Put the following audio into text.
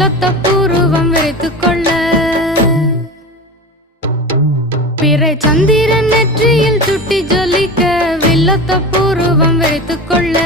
வில்லத்த பூர்வம் விரைத்துக் கொள்ள பிறை சந்திரன் நெற்றியில் சுட்டி ஜொலிக்க வில்லத்த பூர்வம் விரைத்துக் கொள்ள